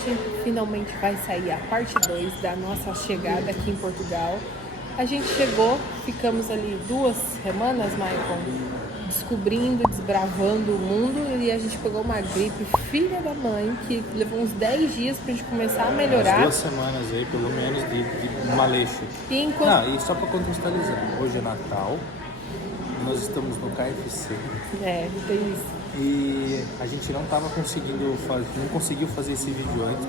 hoje finalmente vai sair a parte 2 da nossa chegada aqui em Portugal. A gente chegou, ficamos ali 2 semanas, Michael, descobrindo, desbravando o mundo, e a gente pegou uma gripe filha da mãe, que levou uns 10 dias pra gente começar a melhorar. Umas 2 semanas aí, pelo menos, de maleixo. E só pra contextualizar, hoje é Natal, nós estamos no KFC. Tem isso. E a gente não conseguiu fazer esse vídeo antes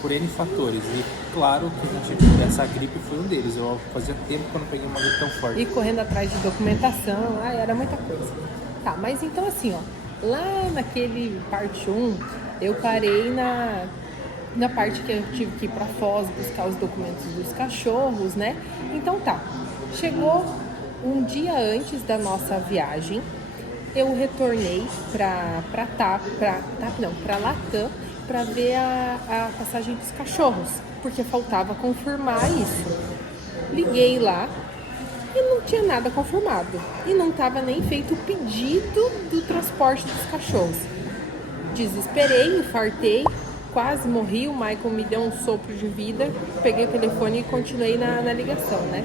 por N fatores. E claro que essa gripe foi um deles. Eu fazia tempo que eu não peguei uma gripe tão forte. E correndo atrás de documentação, era muita coisa. Tá, mas então assim, lá naquele parte 1, eu parei na parte que eu tive que ir pra Foz buscar os documentos dos cachorros, né? Então tá, chegou um dia antes da nossa viagem. Eu retornei para Latam para ver a passagem dos cachorros, porque faltava confirmar isso. Liguei lá e não tinha nada confirmado. E não estava nem feito o pedido do transporte dos cachorros. Desesperei, infartei, quase morri. O Michael me deu um sopro de vida. Peguei o telefone e continuei na ligação, né?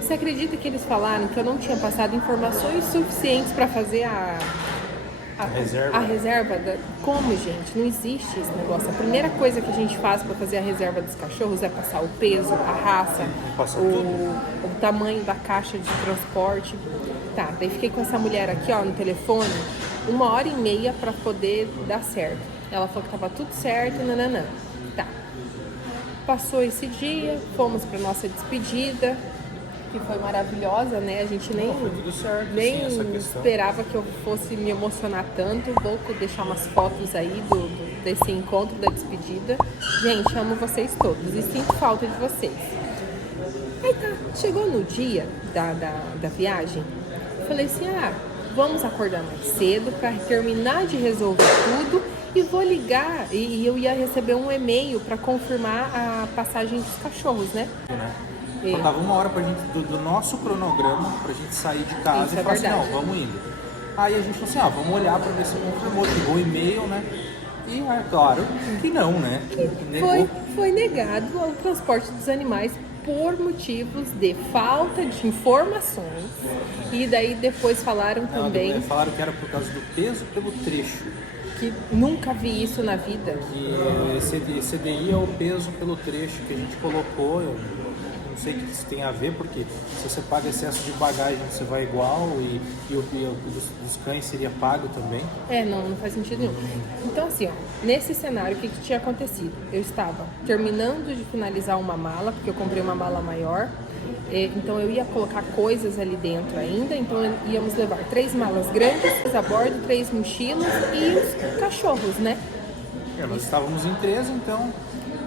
Você acredita que eles falaram que eu não tinha passado informações suficientes para fazer a reserva? Como, gente? Não existe esse negócio. A primeira coisa que a gente faz para fazer a reserva dos cachorros é passar o peso, a raça, o tamanho da caixa de transporte. Tá, daí fiquei com essa mulher aqui, no telefone, 1h30 para poder dar certo. Ela falou que tava tudo certo, nananã. Tá. Passou esse dia, fomos para nossa despedida, que foi maravilhosa, né? A gente nem esperava que eu fosse me emocionar tanto. Vou deixar umas fotos aí desse encontro da despedida. Gente, amo vocês todos e sinto falta de vocês. Aí tá, chegou no dia da viagem, falei assim, vamos acordar mais cedo para terminar de resolver tudo e vou ligar. E eu ia receber um e-mail para confirmar a passagem dos cachorros, né? Faltava 1 hora pra gente, do nosso cronograma pra gente sair de casa e falar assim, não, vamos indo. Aí a gente falou assim, vamos olhar pra ver se confirmou, chegou o e-mail, né? E claro que não, né? Foi negado o transporte dos animais por motivos de falta de informações. E daí depois falaram também... Falaram que era por causa do peso pelo trecho. Que nunca vi isso na vida. E esse CDI é o peso pelo trecho que a gente colocou. Não sei o que isso tem a ver, porque se você paga excesso de bagagem, você vai igual e o dos cães seria pago também. Não faz sentido nenhum. Então assim, nesse cenário, o que tinha acontecido? Eu estava terminando de finalizar uma mala, porque eu comprei uma mala maior, então eu ia colocar coisas ali dentro ainda, então íamos levar 3 malas grandes a bordo, 3 mochilas e os cachorros, né? Nós estávamos em 3, então...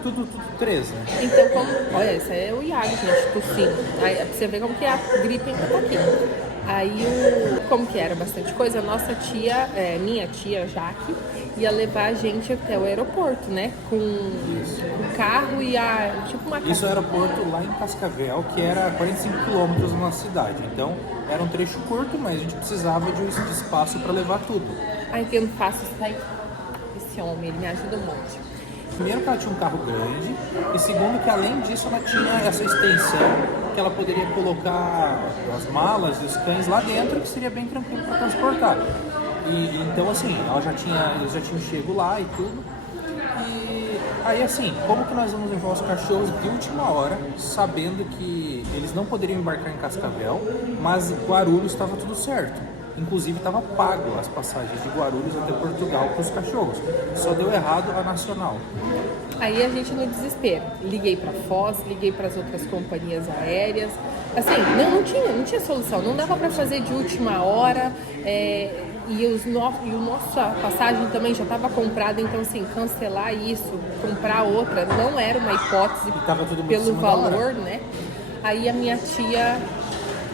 Tudo 13, né? Então, olha, esse é o Iago, gente, tossindo. Aí, pra você ver como que a gripe ainda tá aqui. Aí, como que era bastante coisa, a nossa tia, minha tia Jaque, ia levar a gente até o aeroporto, né? Com o carro e uma Isso é o aeroporto lá em Cascavel, que era 45 quilômetros da nossa cidade. Então, era um trecho curto, mas a gente precisava de espaço para levar tudo. Aí, que eu não faço isso aí. Esse homem, ele me ajuda um monte. Primeiro que ela tinha um carro grande e segundo que além disso ela tinha essa extensão que ela poderia colocar as malas e os cães lá dentro, que seria bem tranquilo para transportar. E então assim, eles já tinham chego lá e tudo. E aí assim, como que nós vamos levar os cachorros de última hora, sabendo que eles não poderiam embarcar em Cascavel, mas Guarulhos estava tudo certo. Inclusive estava pago as passagens de Guarulhos até Portugal para os cachorros. Só deu errado a nacional. Aí a gente no desespero. Liguei para Foz, liguei para as outras companhias aéreas. Assim, não tinha solução. Não dava para fazer de última hora. E a nossa passagem também já estava comprada. Então, assim, cancelar isso, comprar outra, não era uma hipótese pelo valor, né? Aí a minha tia...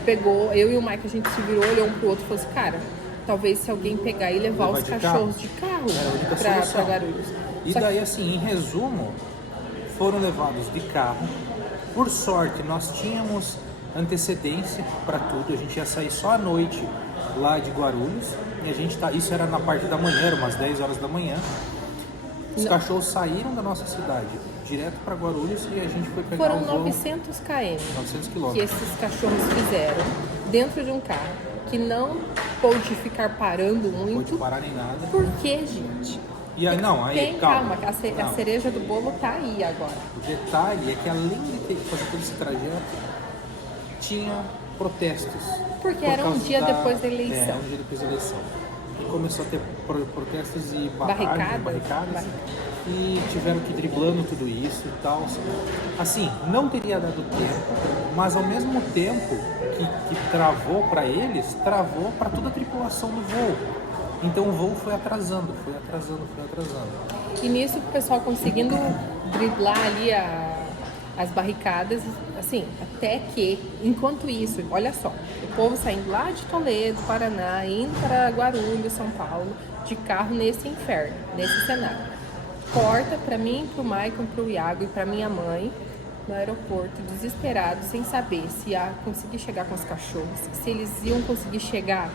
pegou, eu e o Mike, a gente se virou, olhou um pro outro e falou assim, cara, talvez se alguém pegar e levar os cachorros de carro pra Guarulhos. E daí assim, em resumo, foram levados de carro. Por sorte, nós tínhamos antecedência para tudo, a gente ia sair só à noite lá de Guarulhos, e isso era na parte da manhã, era umas 10 horas da manhã. Os cachorros saíram da nossa cidade, direto para Guarulhos, e a gente foi pegar Foram o voo... 900 km 900 que quilômetros. esses cachorros fizeram dentro de um carro que não pôde ficar parando Não muito. pôde parar nem nada. Por quê, gente? E aí, não, aí, calma. A cereja do bolo tá aí agora. O detalhe é que além de ter que fazer todo esse trajeto, tinha protestos. Porque Por era um causa dia depois da É, eleição. um dia depois da eleição. E começou a ter protestos e barricadas. E tiveram que ir driblando tudo isso e tal. Assim, não teria dado tempo, mas ao mesmo tempo que travou para eles, travou para toda a tripulação do voo. Então o voo foi atrasando. E nisso o pessoal conseguindo driblar ali as barricadas, assim, até que, enquanto isso, olha só, o povo saindo lá de Toledo, Paraná, indo para Guarulhos, São Paulo, de carro nesse inferno, nesse cenário. Corta para mim, pro Maicon, pro Iago e para minha mãe no aeroporto, desesperados, sem saber se ia conseguir chegar com os cachorros, se eles iam conseguir chegar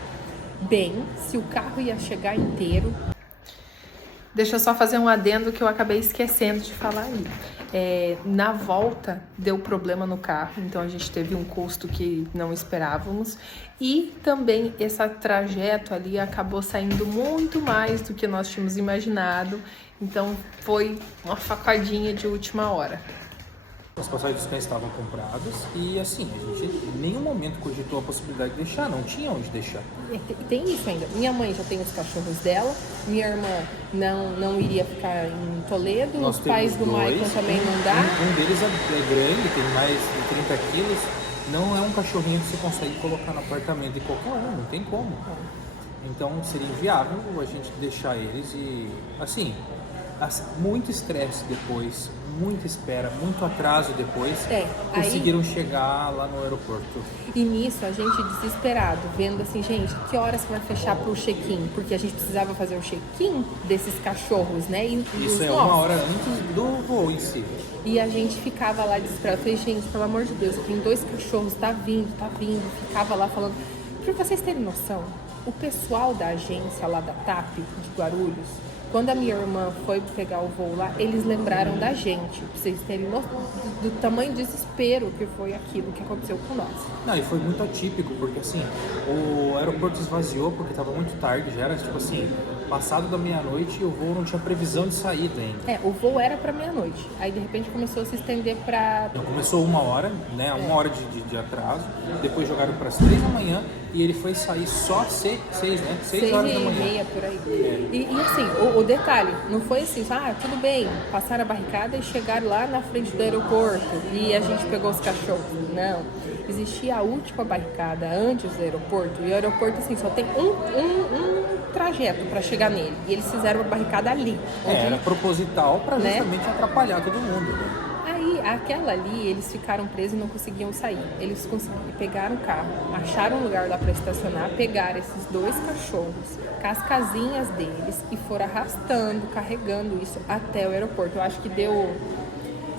bem, se o carro ia chegar inteiro. Deixa eu só fazer um adendo que eu acabei esquecendo de falar ali. Na volta deu problema no carro, então a gente teve um custo que não esperávamos, e também esse trajeto ali acabou saindo muito mais do que nós tínhamos imaginado, então foi uma facadinha de última hora. As passagens dos cães estavam compradas e assim, a gente em nenhum momento cogitou a possibilidade de deixar, não tinha onde deixar. E tem isso ainda. Minha mãe já tem os cachorros dela, minha irmã não iria ficar em Toledo, Nós os pais do temos Maicon também não dá. Um deles é grande, tem mais de 30 quilos, não é um cachorrinho que você consegue colocar no apartamento de qualquer um, não tem como. Então seria inviável a gente deixar eles e, assim, muito estresse depois, muita espera, muito atraso depois, conseguiram chegar lá no aeroporto. E nisso a gente desesperado, vendo assim, gente, que horas que vai fechar pro check-in? Porque a gente precisava fazer o check-in desses cachorros, né? E Isso é nossos. uma hora antes do voo em si. E a gente ficava lá desesperado. Eu falei, gente, pelo amor de Deus, eu tenho 2 cachorros, tá vindo. Ficava lá falando. Pra vocês terem noção, o pessoal da agência lá da TAP, de Guarulhos, quando a minha irmã foi pegar o voo lá, eles lembraram da gente, pra vocês terem noção do tamanho de desespero que foi aquilo que aconteceu com nós. Não, e foi muito atípico, porque assim, o aeroporto esvaziou porque estava muito tarde, já era tipo assim, passado da meia-noite e o voo não tinha previsão de saída ainda. O voo era pra meia-noite, aí de repente começou a se estender pra... Então começou 1 hora, né, 1 hora de atraso, depois jogaram para as 3 da manhã e ele foi sair só 6 horas da manhã. 6h30 por aí. E assim, o detalhe, não foi assim, tudo bem, passaram a barricada e chegaram lá na frente do aeroporto e a gente pegou os cachorros. Não, existia a última barricada antes do aeroporto e o aeroporto assim, só tem um trajeto para chegar nele e eles fizeram a barricada ali. Era proposital para justamente atrapalhar todo mundo, né? Aí, aquela ali, eles ficaram presos e não conseguiam sair. Eles pegaram o carro, acharam um lugar lá para estacionar, pegaram esses 2 cachorros com as casinhas deles e foram arrastando, carregando isso até o aeroporto. Eu acho que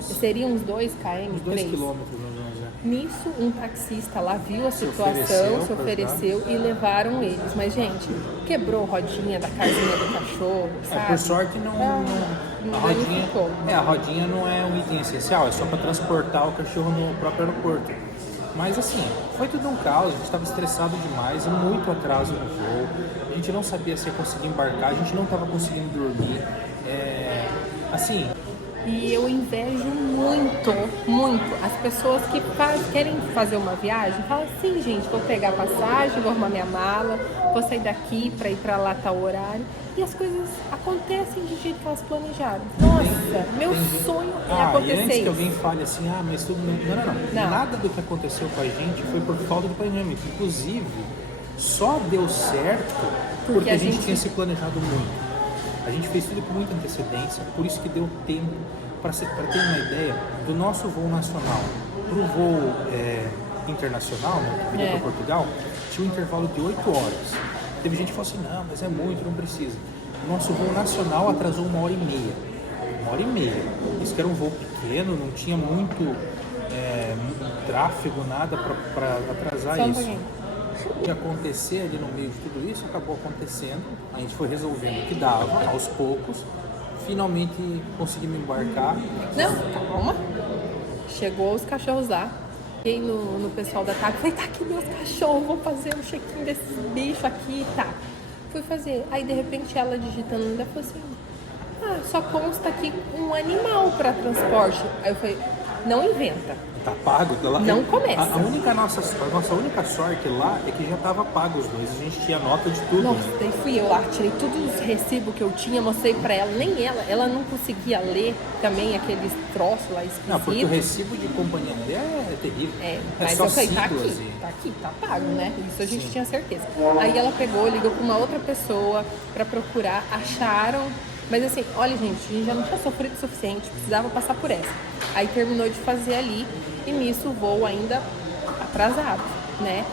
seriam uns 2 km, uns 2 quilômetros, mais ou menos, né? Nisso, um taxista lá viu a situação, se ofereceu e levaram eles. Mas, gente, quebrou a rodinha da casinha do cachorro, sabe? Por sorte a rodinha não é um item essencial, é só para transportar o cachorro no próprio aeroporto. Mas assim, foi tudo um caos, a gente estava estressado demais, muito atraso no voo, a gente não sabia se ia conseguir embarcar, a gente não estava conseguindo dormir. Assim... E eu invejo muito as pessoas que querem fazer uma viagem, falam assim, gente, vou pegar passagem, vou arrumar minha mala, vou sair daqui para ir para lá tal horário. E as coisas acontecem do jeito que elas planejaram. Nossa, meu sonho é acontecer e antes isso. que alguém fale assim, mas tudo... Não. Nada do que aconteceu com a gente foi por falta de planejamento. Inclusive, só deu certo porque a gente tinha se planejado muito. A gente fez tudo com muita antecedência, por isso que deu tempo. Para ter uma ideia, do nosso voo nacional para o voo internacional, né, que viria para Portugal, tinha um intervalo de 8 horas. Teve gente que falou assim, não, mas é muito, não precisa. O nosso voo nacional atrasou 1h30. 1h30. Isso que era um voo pequeno, não tinha muito tráfego, nada para atrasar isso. O que acontecer ali no meio de tudo isso acabou acontecendo, a gente foi resolvendo o que dava, aos poucos, finalmente conseguimos embarcar. Não, calma. Chegou os cachorros lá. Fiquei no pessoal da TAP. Falei, tá aqui meus cachorros, vou fazer um check-in desses bichos aqui e tá. Fui fazer. Aí, de repente, ela digitando ainda falou assim, só consta aqui um animal para transporte. Aí eu falei, não inventa. Tá pago? Lá, não começa. A nossa única sorte lá é que já tava pago os dois. A gente tinha nota de tudo. Nossa, né? daí fui eu lá, tirei todos os recibos que eu tinha, mostrei pra ela. Nem ela não conseguia ler também aqueles troços lá esquisitos. Não, porque o recibo de companhia aérea é terrível. Mas só eu falei, tá siglas aqui, tá pago, né? Isso a gente tinha certeza. Aí ela pegou, ligou pra uma outra pessoa pra procurar, acharam. Mas assim, olha gente, a gente já não tinha sofrido o suficiente, precisava passar por essa. Aí terminou de fazer ali e nisso o voo ainda atrasado, né?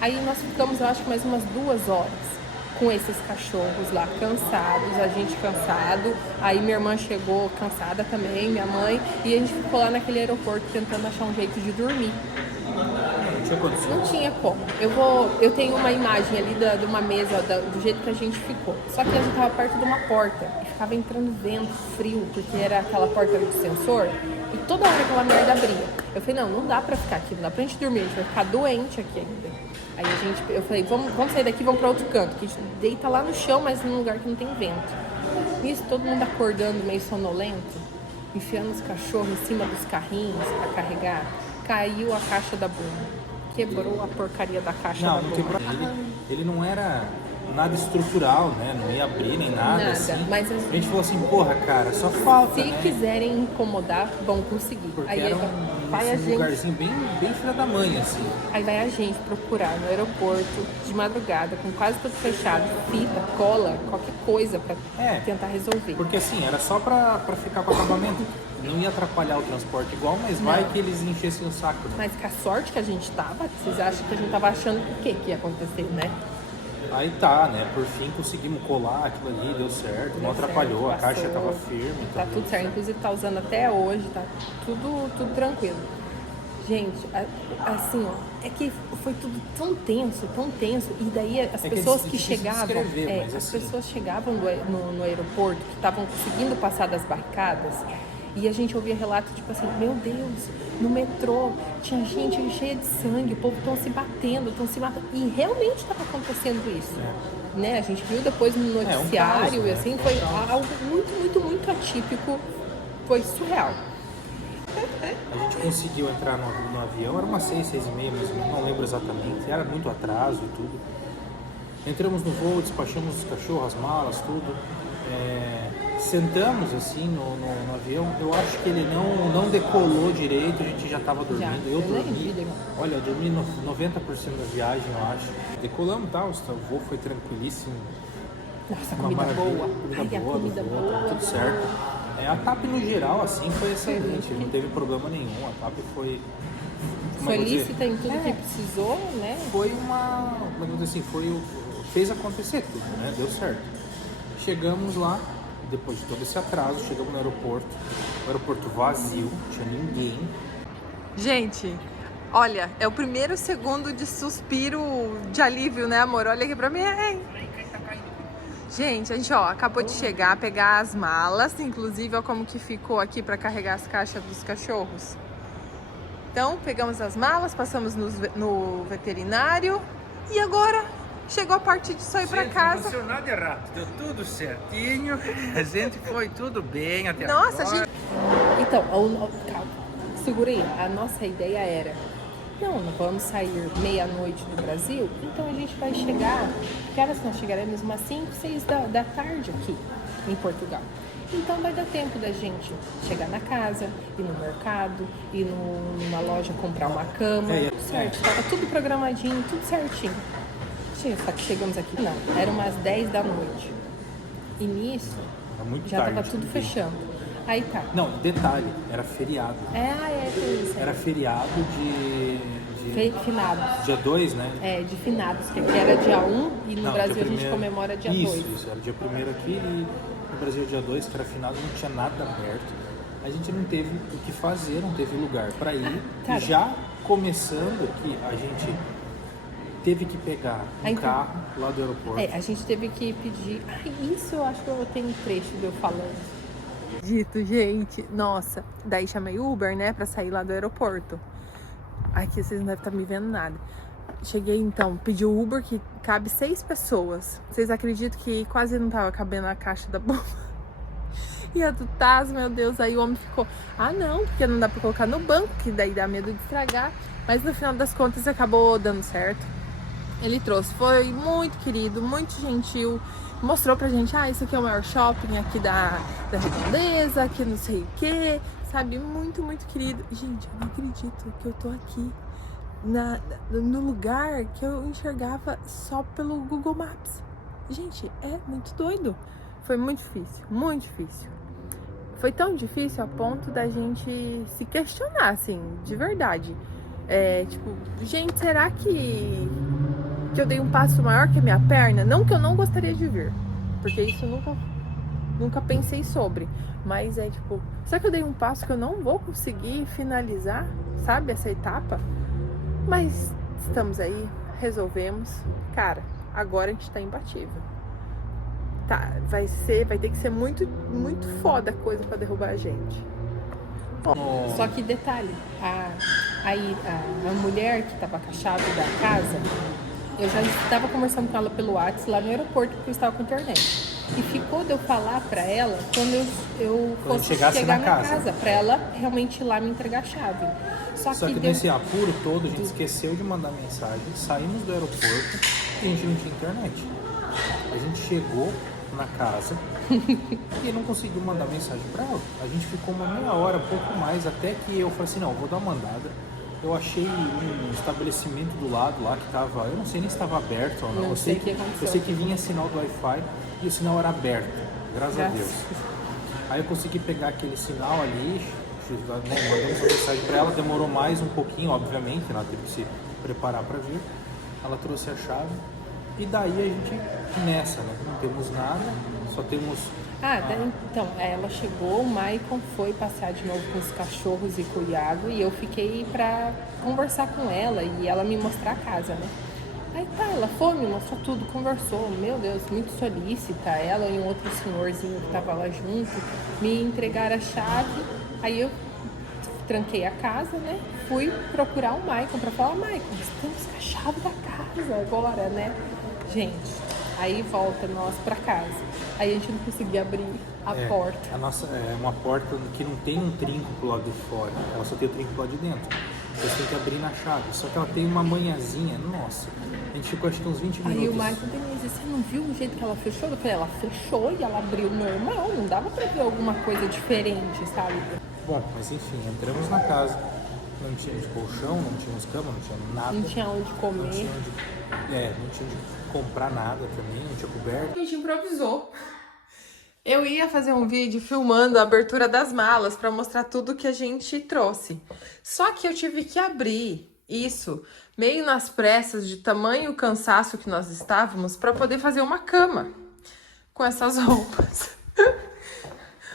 Aí nós ficamos, eu acho que mais umas 2 horas com esses cachorros lá cansados, a gente cansado. Aí minha irmã chegou cansada também, minha mãe, e a gente ficou lá naquele aeroporto tentando achar um jeito de dormir. Não tinha condição. Não tinha como. Eu tenho uma imagem ali de uma mesa, do jeito que a gente ficou. Só que a gente estava perto de uma porta e ficava entrando vento, frio, porque era aquela porta de sensor e toda hora aquela merda abria. Eu falei, não dá pra ficar aqui, não dá pra gente dormir, a gente vai ficar doente aqui ainda. Aí eu falei, vamos sair daqui, vamos pra outro canto, que a gente deita lá no chão, mas num lugar que não tem vento. Nisso, todo mundo acordando meio sonolento, enfiando os cachorros em cima dos carrinhos pra carregar. Caiu a caixa da Bruna. Quebrou a porcaria da caixa da Bruna. Quebrou. Ele não era nada estrutural, né? Não ia abrir nem nada assim. Mas a gente falou assim, porra, cara, só falta, se quiserem incomodar, vão conseguir. Porque aí era um lugarzinho bem filha da mãe, assim. Aí vai a gente procurar no aeroporto, de madrugada, com quase tudo fechado, fita, cola, qualquer coisa pra tentar resolver. Porque assim, era só pra ficar com acabamento. Não ia atrapalhar o transporte igual, mas vai que eles enchessem o saco. Né? Mas com a sorte que a gente tava, vocês acham que a gente tava achando o que ia acontecer, né? Aí tá, né? Por fim conseguimos colar aquilo ali, deu certo, não atrapalhou, a caixa tava firme. Tá tudo certo, inclusive tá usando até hoje, tá tudo tranquilo. Gente, assim, ó, é que foi tudo tão tenso, e daí as pessoas que chegavam, as pessoas chegavam no aeroporto, que estavam conseguindo passar das barricadas, e a gente ouvia relatos tipo assim, meu Deus, no metrô tinha gente cheia de sangue, o povo estão se batendo, e realmente estava acontecendo isso. Né? A gente viu depois no noticiário, caso, e assim, foi algo muito atípico, foi surreal. A gente conseguiu entrar no avião, era umas 6, 6h30 mesmo, não lembro exatamente, era muito atraso e tudo. Entramos no voo, despachamos os cachorros, as malas, tudo. Sentamos assim no avião, eu acho que ele não decolou direito, a gente já estava dormindo. Eu dormi, olha, eu dormi 90% da viagem, eu acho. Decolamos e tal, o voo foi tranquilíssimo. Nossa, comida boa. Comida boa, tudo certo. A TAP no geral, assim, foi excelente, não teve problema nenhum, a TAP foi lícita em tudo que precisou, né? Foi fez acontecer tudo, né? Deu certo. Chegamos lá, depois de todo esse atraso, chegamos no aeroporto, o aeroporto vazio, não tinha ninguém. Gente, olha, é o primeiro segundo de suspiro de alívio, né, amor? Olha aqui pra mim. Gente, a gente acabou de chegar, pegar as malas, inclusive, ó como que ficou aqui para carregar as caixas dos cachorros. Então, pegamos as malas, passamos no veterinário e agora chegou a parte de sair para casa. Não aconteceu nada errado, deu tudo certinho, a gente foi tudo bem até agora. Nossa, gente... Então, calma, segura aí, a nossa ideia era... Não vamos sair meia-noite do Brasil, então a gente vai chegar, que horas nós chegaremos? Umas 5, 6 da tarde aqui em Portugal. Então vai dar tempo da gente chegar na casa, ir no mercado, ir numa loja comprar uma cama, tudo certo, estava tudo programadinho, tudo certinho. Só que chegamos aqui, não, eram umas 10 da noite. E nisso, já estava tudo fechando. Aí tá. Não, detalhe, era feriado. Foi isso. Era feriado de finados. Dia 2, né? De finados, que aqui era dia 1 e no Brasil a gente comemora dia 2. Isso, era dia 1º aqui e no Brasil dia 2, que era finado, não tinha nada aberto. A gente não teve o que fazer, não teve lugar para ir. E já começando aqui, a gente teve que pegar um carro lá do aeroporto. A gente teve que pedir... isso eu acho que eu tenho um trecho de eu falando. Dito, gente, nossa, daí chamei o Uber, né, pra sair lá do aeroporto. Aqui vocês não devem estar me vendo nada. Cheguei então, pedi o Uber que cabe 6 pessoas. Vocês acreditam que quase não tava cabendo a caixa da bomba? E a do Taz, meu Deus, aí o homem ficou, ah não, porque não dá pra colocar no banco, que daí dá medo de estragar. Mas no final das contas acabou dando certo. Ele trouxe, foi muito querido, muito gentil. Mostrou pra gente, isso aqui é o maior shopping aqui da Redondeza, que não sei o que, sabe? Muito, muito querido. Gente, eu não acredito que eu tô aqui no lugar que eu enxergava só pelo Google Maps. Gente, é muito doido. Foi muito difícil, muito difícil. Foi tão difícil a ponto da gente se questionar, assim, de verdade. Tipo, gente, será que eu dei um passo maior que a minha perna? Não que eu não gostaria de vir, porque isso eu nunca pensei sobre. Mas tipo, será que eu dei um passo que eu não vou conseguir finalizar, sabe, essa etapa? Mas estamos aí, resolvemos. Cara, agora a gente tá imbatível. Tá, vai ter que ser muito, muito foda a coisa pra derrubar a gente. Só que detalhe, a mulher que tava com a chave da casa, eu já estava conversando com ela pelo WhatsApp lá no aeroporto, porque eu estava com internet. E ficou de eu falar pra ela quando eu fosse chegar na casa, pra ela realmente ir lá me entregar a chave. Só que nesse apuro todo, a gente esqueceu de mandar mensagem, saímos do aeroporto e a gente não tinha internet. A gente chegou na casa e não conseguiu mandar mensagem pra ela. A gente ficou uma meia hora, pouco mais, até que eu falei assim, não, vou dar uma mandada. Eu achei um estabelecimento do lado lá que tava, eu não sei nem se estava aberto ou não. Eu sei que vinha sinal do Wi-Fi e o sinal era aberto, graças a Deus. Aí eu consegui pegar aquele sinal ali, mandei uma mensagem pra ela, demorou mais um pouquinho, obviamente, ela teve que se preparar pra vir. Ela trouxe a chave. E daí a gente nessa, né? Não temos nada, só temos... Então, ela chegou, o Maicon foi passear de novo com os cachorros e com o Iago, e eu fiquei pra conversar com ela e ela me mostrar a casa, né? Aí tá, ela foi, me mostrou tudo, conversou, meu Deus, muito solícita, ela e um outro senhorzinho que tava lá junto, me entregaram a chave, aí eu tranquei a casa, né? Fui procurar o Maicon pra falar, Maicon, nós temos a chave da casa agora, né? Gente, aí volta nós pra casa. Aí a gente não conseguia abrir a porta. A nossa é uma porta que não tem um trinco pro lado de fora, ela só tem o trinco pro lado de dentro. Você tem que abrir na chave, só que ela tem uma manhãzinha, nossa. A gente ficou acho que uns 20 minutos. Aí o Maicon, Denise, você não viu o jeito que ela fechou? Eu falei, ela fechou e ela abriu normal, não dava pra ver alguma coisa diferente, sabe? Bom, mas enfim, entramos na casa, não tínhamos colchão, não tínhamos cama, não tinha nada. Não tinha onde comer. Não tinha onde comprar nada também, não tinha coberto. A gente improvisou. Eu ia fazer um vídeo filmando a abertura das malas para mostrar tudo que a gente trouxe. Só que eu tive que abrir isso meio nas pressas, de tamanho cansaço que nós estávamos, para poder fazer uma cama com essas roupas.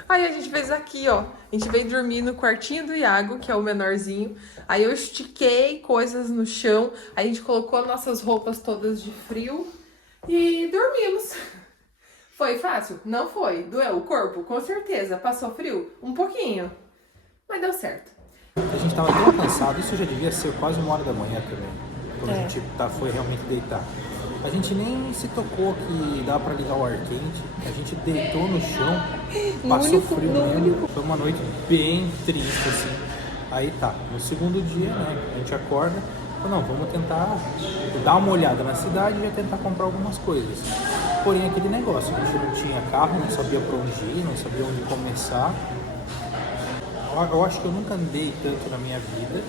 Aí a gente fez aqui, ó. A gente veio dormir no quartinho do Iago, que é o menorzinho. Aí eu estiquei coisas no chão. Aí a gente colocou nossas roupas todas de frio e dormimos. Foi fácil? Não foi. Doeu o corpo? Com certeza. Passou frio? Um pouquinho. Mas deu certo. A gente tava tão cansado, isso já devia ser quase 1h da manhã também. Quando a gente foi realmente deitar. A gente nem se tocou que dá pra ligar o ar quente. A gente deitou no chão, passou frio mesmo. Foi uma noite bem triste, assim. Aí tá, no segundo dia, né, a gente acorda. Não, vamos tentar dar uma olhada na cidade e já tentar comprar algumas coisas. Porém, aquele negócio, a gente não tinha carro, não sabia pra onde ir, não sabia onde começar. Eu acho que eu nunca andei tanto na minha vida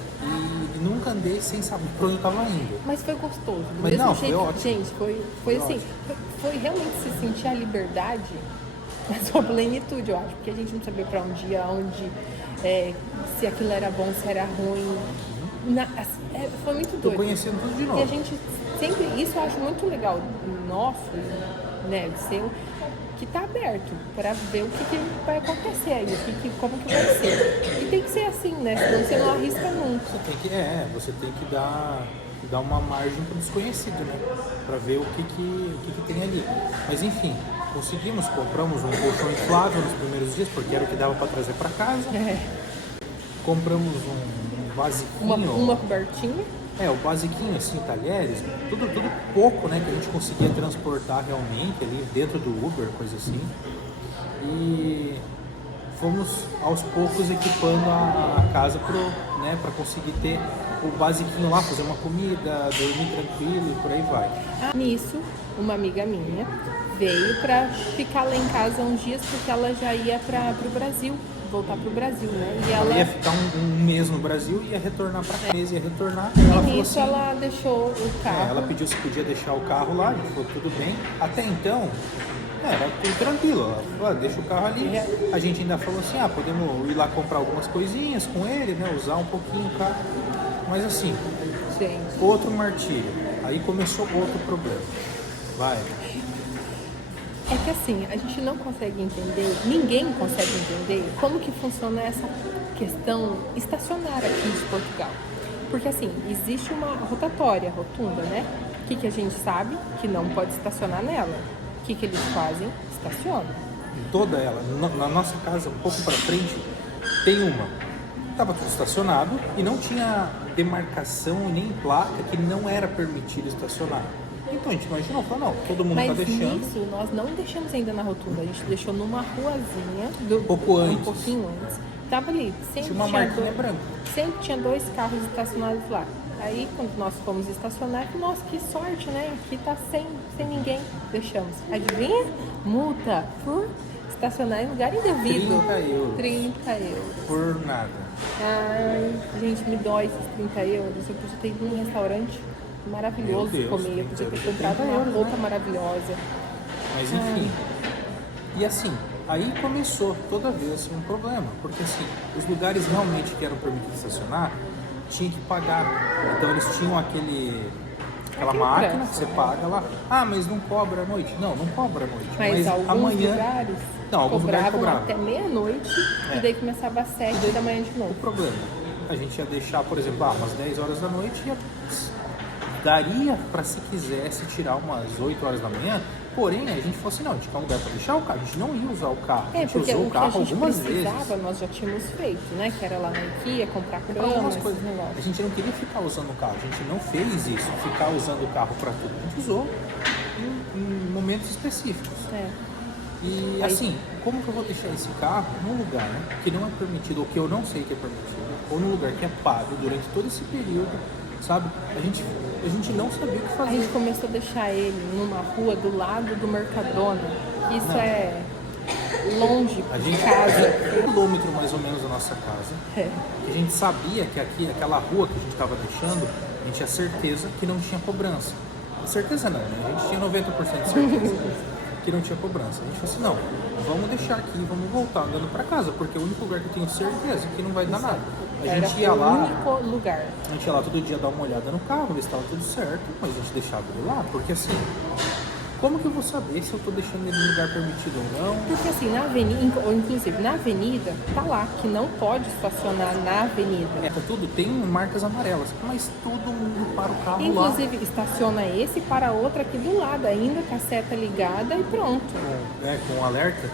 e nunca andei sem saber pra onde eu tava indo. Mas foi gostoso. Do Mas mesmo não, jeito, foi ótimo. Gente, foi assim, foi realmente se sentir a liberdade na sua plenitude, eu acho. Porque a gente não sabia pra onde ir, se aquilo era bom, se era ruim. Foi muito doido. Tô conhecendo tudo de novo. E a gente sempre, isso eu acho muito legal nosso, né, o seu, que tá aberto para ver o que vai acontecer aí, como que vai ser. E tem que ser assim, né? Senão você não arrisca nunca. Você tem que dar uma margem pro desconhecido, né? Pra ver o que tem ali. Mas enfim, Conseguimos, compramos um colchão inflável nos primeiros dias, porque era o que dava para trazer para casa. Compramos um basiquinho. Uma cobertinha. O basiquinho, assim, talheres, tudo pouco, né, que a gente conseguia transportar realmente ali dentro do Uber, coisa assim. E fomos aos poucos equipando a casa para conseguir ter o basiquinho lá, fazer uma comida, dormir tranquilo e por aí vai. Nisso, uma amiga minha veio para ficar lá em casa uns dias, porque ela já ia para o Brasil, voltar para o Brasil, né? E ela ia ficar um mês no Brasil e ia retornar para casa, ia retornar. E ela nisso falou assim, ela deixou o carro. ela pediu se podia deixar o carro lá, ele falou tudo bem. Até então, era tudo tranquilo, ela falou, deixa o carro ali. A gente ainda falou assim, podemos ir lá comprar algumas coisinhas com ele, né? Usar um pouquinho o carro. Mas assim, outro martírio. Aí começou outro problema. Vai. É que assim, a gente não consegue entender, ninguém consegue entender como que funciona essa questão estacionária aqui de Portugal. Porque assim, existe uma rotatória, rotunda, né? O que a gente sabe? Que não pode estacionar nela. O que eles fazem? Estacionam. Toda ela, na nossa casa, um pouco para frente, tem uma. Estava tudo estacionado e não tinha demarcação nem placa que não era permitido estacionar. Então a gente imaginou, falou, não, todo mundo está deixando. Mas isso nós não deixamos ainda na rotunda, a gente deixou numa ruazinha, um pouquinho antes. Tava ali, sempre tinha uma marquinha branca. Sempre tinha 2 carros estacionados lá. Aí quando nós fomos estacionar, nossa, que sorte, né? Aqui tá sem ninguém. Deixamos. Adivinha? Multa por estacionar em lugar indevido. 30 euros. Por nada. Ai, gente, me dói esses 30 euros. Eu podia ter ido num restaurante maravilhoso comer. Eu podia ter comprado uma roupa maravilhosa. Mas enfim. E assim, aí começou toda vez um problema. Porque assim, os lugares realmente que eram permitidos estacionar, tinha que pagar. Então eles tinham aquela máquina que você paga lá. Mas não cobra à noite. Não cobra à noite. Mas alguns amanhã... lugares alguns lugares cobravam até meia-noite e daí começava às 7 da manhã de novo. O problema, a gente ia deixar, por exemplo, umas 10 horas da noite, daria para, se quisesse, tirar umas 8 horas da manhã, porém a gente falou assim, não, a gente quer um lugar para deixar o carro, a gente não ia usar o carro, a gente usou o carro algumas vezes. Nós já tínhamos feito, né, que era lá na IKEA, comprar cama, esses negócios. A gente não queria ficar usando o carro, a gente não fez isso, ficar usando o carro para tudo, a gente usou em momentos específicos. E assim, como que eu vou deixar esse carro num lugar que não é permitido, ou que eu não sei que é permitido, ou num lugar que é pago durante todo esse período, sabe? A gente não sabia o que fazer. A gente começou a deixar ele numa rua do lado do Mercadona. Isso é longe de casa. 1 quilômetro mais ou menos da nossa casa. A gente sabia que aquela rua que a gente estava deixando, a gente tinha certeza que não tinha cobrança. Certeza não, né? A gente tinha 90% de certeza que não tinha cobrança. A gente falou assim, não, vamos deixar aqui, vamos voltar andando para casa, porque é o único lugar que eu tenho certeza que não vai dar nada. A gente ia lá, a gente ia lá todo dia dar uma olhada no carro, ver se estava tudo certo, mas a gente deixava ele lá, porque assim, como que eu vou saber se eu estou deixando ele em lugar permitido ou não? Porque assim, na avenida, ou inclusive na avenida, tá lá que não pode estacionar na avenida. Tudo tem marcas amarelas, mas todo mundo para o carro inclusive, lá. Estaciona esse para outro aqui do lado, ainda com a seta ligada e pronto. Com alerta.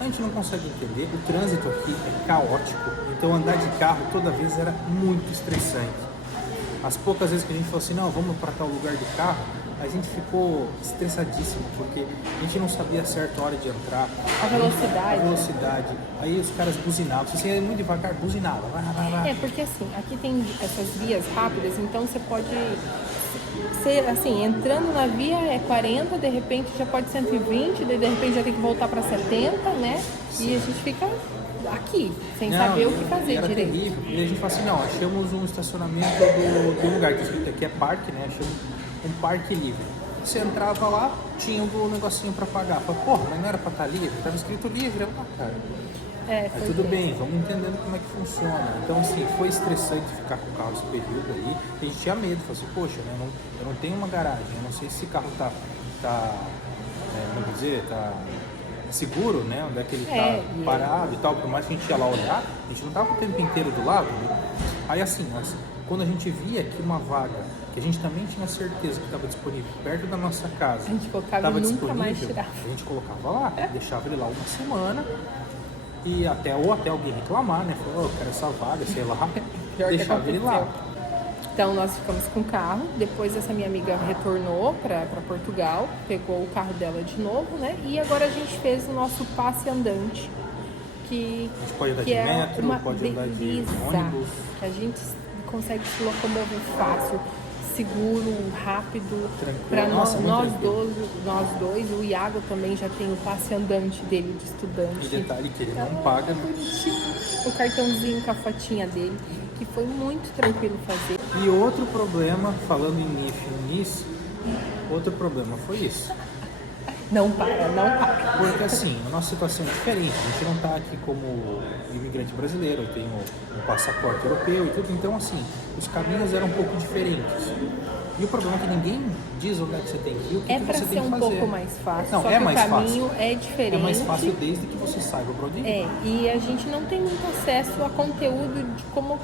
A gente não consegue entender, o trânsito aqui é caótico, então andar de carro toda vez era muito estressante. As poucas vezes que a gente falou assim, não, vamos para tal lugar de carro, a gente ficou estressadíssimo, porque a gente não sabia a certa hora de entrar. A velocidade. Aí os caras buzinavam. Se você ia muito devagar, buzinava. Porque assim, aqui tem essas vias rápidas, então você pode ser assim, entrando na via é 40, de repente já pode 120, daí de repente já tem que voltar para 70, né? Sim. E a gente fica aqui, sem saber o que fazer era direito. Terrível. E a gente falou assim, não, achamos um estacionamento do lugar, que aqui é parque, né? Achamos um parque livre. Você entrava lá, tinha um negocinho para pagar. Falei, porra, mas não era para estar livre? Estava escrito livre. Cara. Mas tudo bem, vamos entendendo como é que funciona. Então, assim, foi estressante ficar com o carro esse período aí. A gente tinha medo, falou assim, poxa, né, eu não tenho uma garagem, eu não sei se esse carro tá vamos dizer, tá seguro, né? Onde é que ele tá parado e tal. Por mais que a gente ia lá olhar, a gente não tava o tempo inteiro do lado, né? Aí assim, quando a gente via que uma vaga que a gente também tinha certeza que estava disponível perto da nossa casa, A gente colocava tava e nunca disponível, mais tirava. a gente colocava lá, deixava ele lá uma semana e até alguém reclamar, né? Falou, eu quero essa vaga, sei lá, Pior que deixava ele lá. aconteceu. Então nós ficamos com o carro, depois essa minha amiga retornou para Portugal, pegou o carro dela de novo, né? E agora a gente fez o nosso passe andante, que, A gente pode andar que de é metro, uma pode andar de beleza, ônibus. que a gente consegue se locomover fácil, seguro, rápido. Tranquilo. Para Nossa, muito nós tranquilo. dois, o Iago também já tem o passe andante dele de estudante. E detalhe que ele não Então, paga, bonitinho. O cartãozinho com a fotinha dele, que foi muito tranquilo fazer. E outro problema, falando em NIF e NIS, outro problema foi isso. Não para. Porque assim, a nossa situação é diferente. A gente não está aqui como imigrante brasileiro, eu tenho um passaporte europeu e tudo. Então, assim, os caminhos eram um pouco diferentes. E o problema é que ninguém diz onde é que você tem que ir, o que, É que para você ser tem que um fazer. pouco mais fácil, Não, só é que mais o caminho fácil. é diferente. É mais fácil desde que você saiba para onde ir. E a gente não tem muito acesso a conteúdo de como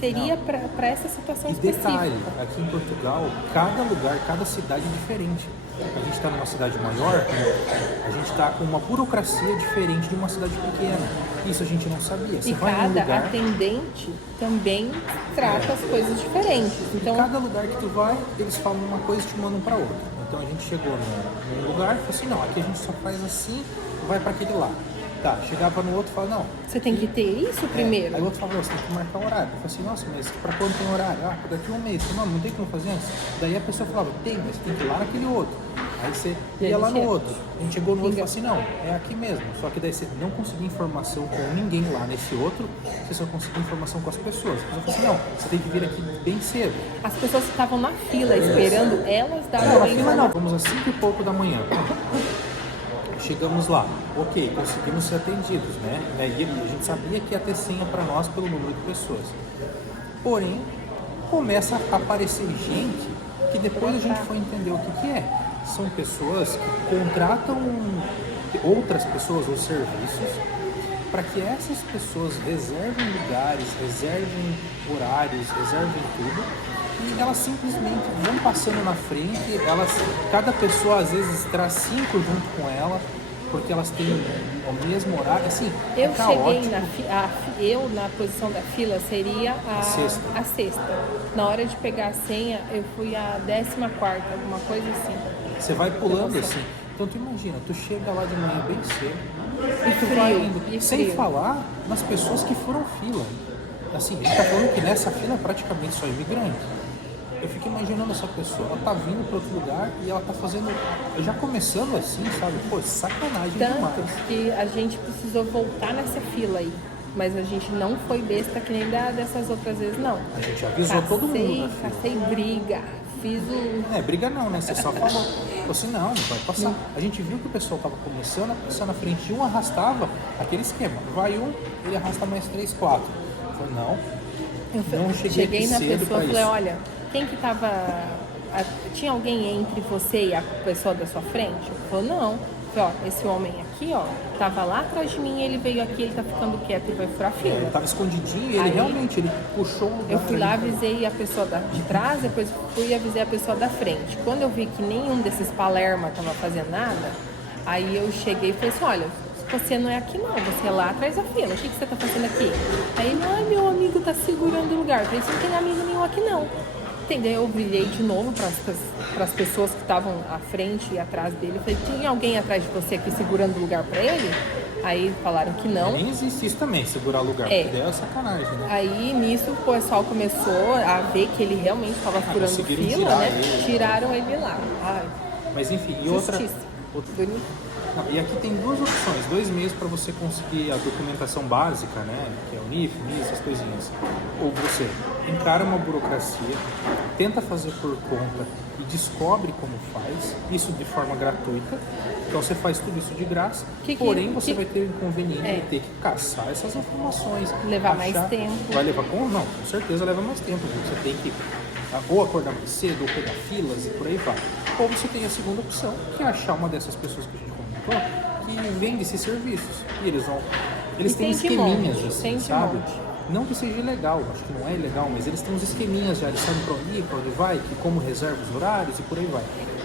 seria para essa situação E específica. detalhe, aqui em Portugal, cada lugar, cada cidade é diferente. A gente está numa cidade maior, a gente está com uma burocracia diferente de uma cidade pequena. Isso a gente não sabia. Você E vai num cada lugar, atendente também trata as coisas diferentes. Então, cada lugar que tu vai, eles falam uma coisa e te mandam para outra. Então a gente chegou num lugar e falou assim, não, aqui a gente só faz assim, vai para aquele lá. Tá, chegava no outro e falava, não. você tem que ter isso primeiro. Aí o outro falou, você tem que marcar o horário. Eu falei assim, nossa, mas pra quando tem horário? Ah, daqui a um mês. Eu falei, não tem como fazer antes. Daí a pessoa falava, tem, mas tem que ir lá naquele outro. Aí você ia lá no outro. A gente chegou no outro e falou assim, não, é aqui mesmo. Só que daí você não conseguia informação com ninguém lá nesse outro, você só conseguia informação com as pessoas. A pessoa falou assim, não, você tem que vir aqui bem cedo. As pessoas que estavam na fila esperando, elas davam Não, a na fila não, informação. vamos às 5 e pouco da manhã. Chegamos lá, ok, conseguimos ser atendidos, né? E a gente sabia que ia ter senha para nós pelo número de pessoas. Porém, começa a aparecer gente que depois a gente foi entender o que é. São pessoas que contratam outras pessoas ou serviços para que essas pessoas reservem lugares, reservem horários, reservem tudo. E elas simplesmente vão passando na frente, cada pessoa às vezes traz 5 junto com ela, porque elas têm o mesmo horário, assim, Eu é caótico. cheguei eu na posição da fila seria a sexta. Na hora de pegar a senha, eu fui a 14ª, alguma coisa assim. Você vai pulando Nossa. assim. Então tu imagina, tu chega lá de manhã bem cedo, E tu vai frio, indo, e sem frio. falar nas pessoas que foram fila. Assim, a gente tá falando que nessa fila é praticamente só imigrante. Eu fico imaginando essa pessoa, ela tá vindo para outro lugar e ela tá fazendo, já começando assim, sabe? Pô, sacanagem Tanto demais. que a gente precisou voltar nessa fila aí. Mas a gente não foi besta que nem dessas outras vezes, não. A gente avisou todo mundo na fila. Cacei briga, fiz o... Briga não, né? Você só falou. Falou assim, não vai passar. A gente viu que o pessoal tava começando a passar na frente, um arrastava aquele esquema. Vai um, ele arrasta mais 3, 4. Eu falei, não. Não cheguei aqui na cedo pessoa pra e falei, isso. olha, quem que tava... tinha alguém entre você e a pessoa da sua frente? Ele falou, não. Eu falei, ó, esse homem aqui, ó, tava lá atrás de mim, ele veio aqui, ele tá ficando quieto e vai furar fila. Ele tava escondidinho e ele Aí, realmente, ele puxou o lugar. Eu fui pra lá, gente. avisei a pessoa de trás, depois fui e avisei a pessoa da frente. Quando eu vi que nenhum desses palerma tava fazendo nada, aí eu cheguei e falei assim, olha, você não é aqui não, você é lá atrás da fila, o que você tá fazendo aqui? Aí ele, ai, meu amigo tá segurando o lugar. Eu falei, você não tem amigo nenhum aqui não. Entendeu? Eu virei de novo para as pessoas que estavam à frente e atrás dele. Eu falei, tinha alguém atrás de você aqui segurando o lugar para ele? Aí falaram que não. Nem existe isso também, segurar lugar, porque daí é sacanagem, né? Aí nisso o pessoal começou a ver que ele realmente estava furando conseguiram fila, tirar né? ele. Tiraram ele lá. Ai, Mas enfim, e outra... justiça. Bonito. Não, e aqui tem duas opções, 2 meios para você conseguir a documentação básica, né? Que é o NIF, NIS, essas coisinhas. Ou você encara uma burocracia, tenta fazer por conta e descobre como faz, isso de forma gratuita. Então você faz tudo isso de graça, porém você vai ter o inconveniente de ter que caçar essas informações. Levar mais tempo. Vai levar com certeza leva mais tempo. Você tem que ou acordar mais cedo, ou pegar filas e por aí vai. Ou você tem a segunda opção, que é achar uma dessas pessoas que a gente comentou, que vende esses serviços. E eles E têm tem de esqueminhas monte, assim, tem de sabe? monte. Não que seja ilegal, acho que não é ilegal, mas eles têm uns esqueminhas já, eles sabem para onde ir, para onde vai, que como reserva os horários e por aí vai.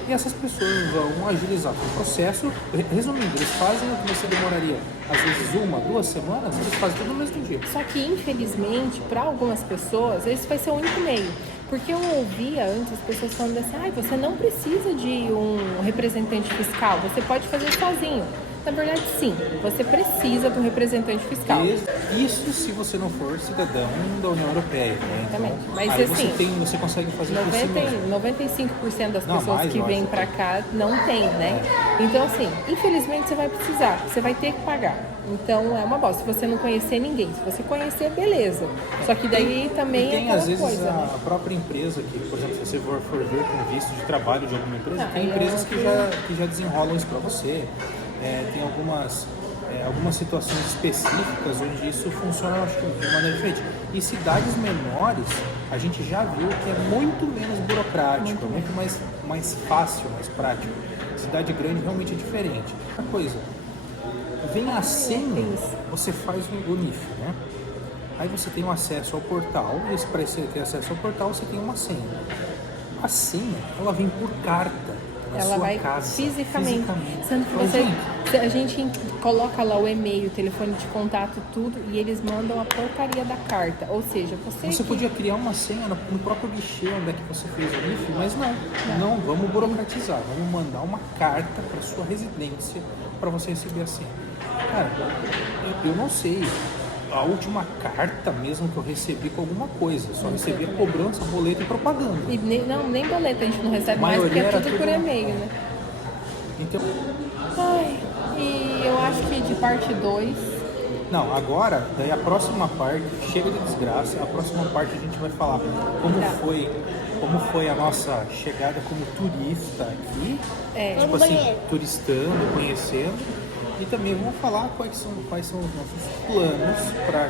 E essas pessoas vão agilizar o processo. Resumindo, eles fazem o que você demoraria, às vezes 1, 2 semanas, eles fazem tudo no mesmo dia. Só que, infelizmente, para algumas pessoas, esse vai ser o único meio. Porque eu ouvia antes as pessoas falando assim, você não precisa de um representante fiscal, você pode fazer sozinho. Na verdade, sim, você precisa de um representante fiscal. Isso se você não for cidadão da União Europeia. Né? Exatamente. Mas aí assim, você consegue fazer por si mesmo. 95% das pessoas que vêm para cá não tem, né? Então, assim, infelizmente você vai precisar, você vai ter que pagar. Então, é uma bosta. Se você não conhecer ninguém, se você conhecer, beleza. Só que daí também tem, é aquela às vezes, coisa, né? a própria empresa, que, por exemplo, se você for ver com visto de trabalho de alguma empresa, tem empresas que já desenrolam isso para você. Tem algumas situações específicas onde isso funciona, acho que, de maneira diferente. E cidades menores, a gente já viu que é muito menos burocrático, é muito mais fácil, mais prático. Cidade grande realmente é diferente. Outra coisa, vem a senha, você faz o NIF, né? Aí você tem um acesso ao portal, e para você ter acesso ao portal, você tem uma senha. A senha, ela vem por carta. Ela vai casa, fisicamente. Sendo que a gente coloca lá o e-mail, o telefone de contato, tudo, e eles mandam a porcaria da carta. Ou seja, você podia criar uma senha no próprio guichê onde é que você fez o NIF, mas não, vamos burocratizar, vamos mandar uma carta para sua residência para você receber a senha. Cara, eu não sei. A última carta mesmo que eu recebi com alguma coisa, só recebi a cobrança, boleto e propaganda. E nem boleto a gente não recebe mais, porque é tudo por e-mail, né? Então... e eu acho que de parte 2... Não, agora, daí a próxima parte, chega de desgraça, a próxima parte a gente vai falar como foi a nossa chegada como turista aqui, tipo assim, turistando, conhecendo. E também vamos falar quais são os nossos planos para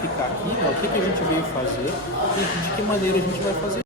ficar aqui, né? O que a gente veio fazer e de que maneira a gente vai fazer.